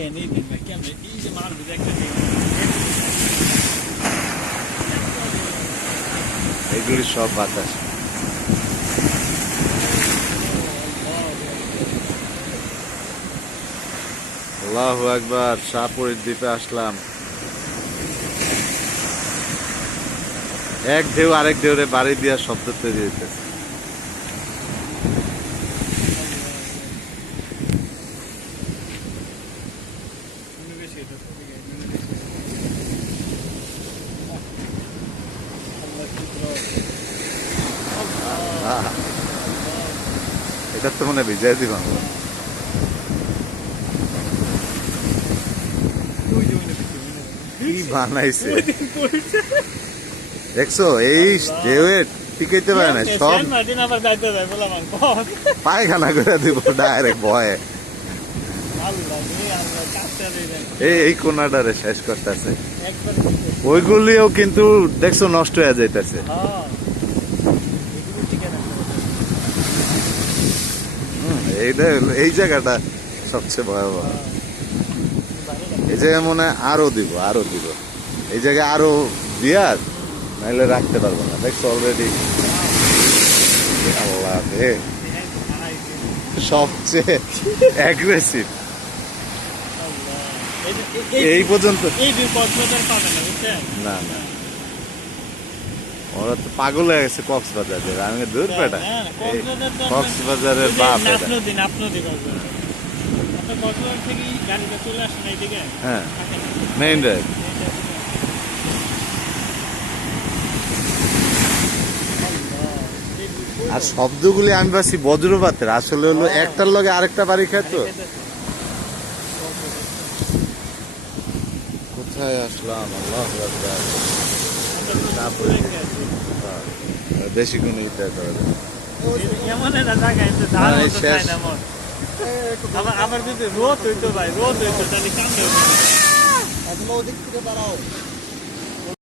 দেন এই দেন ভাই কেমন এই যে মাল বুঝে একটা দেন এগুলি সব বাতাস। আল্লাহু আকবার, শাহপুরীর দ্বীপে আসলাম। এক ঢেউ আরেক ঢেউরে বাড়ি দিয়া শব্দ তৈরি হইতেছে। এটা তো মনে ভিজাই দিব আমরা। কি বানাইছে দেখছো, এই ঢেউয়ে টিকাইতে পারে না, সব পায়খানা করে দিব ডাইরেক্ট ভয়ে। এই কোনাটারে শেষ করতেছে, ওইগুলিও কিন্তু দেখছো নষ্ট হয়ে যাইতেছে। এইটা এই জায়গাটা সবচেয়ে ভয়াবহ। এই জায়গায় মনে হয় আরো দিব এই জায়গায় আরো দিয়ার নাইলে রাখতে পারবো না। দেখছো অলরেডি আল্লাহ রে, সবচেয়ে অ্যাগ্রেসিভ এই পর্যন্ত। না না, ওরা তো পাগল হয়ে গেছে কক্সবাজারের। আমি দূর পেটা কক্সবাজারের বাপ। হ্যাঁ, মেইন ড্রাইভ। আর শব্দগুলি আমি পাচ্ছি বজ্রপাতের, আসলে হলো একটার লগে আরেকটা বাড়ি খায়। তো কোথায় আসলাম? আল্লাহ বেশি কোনো ইটা করে আবার যদি রোদ হইতো ভাই, রোদ হইতো তাহলে কাম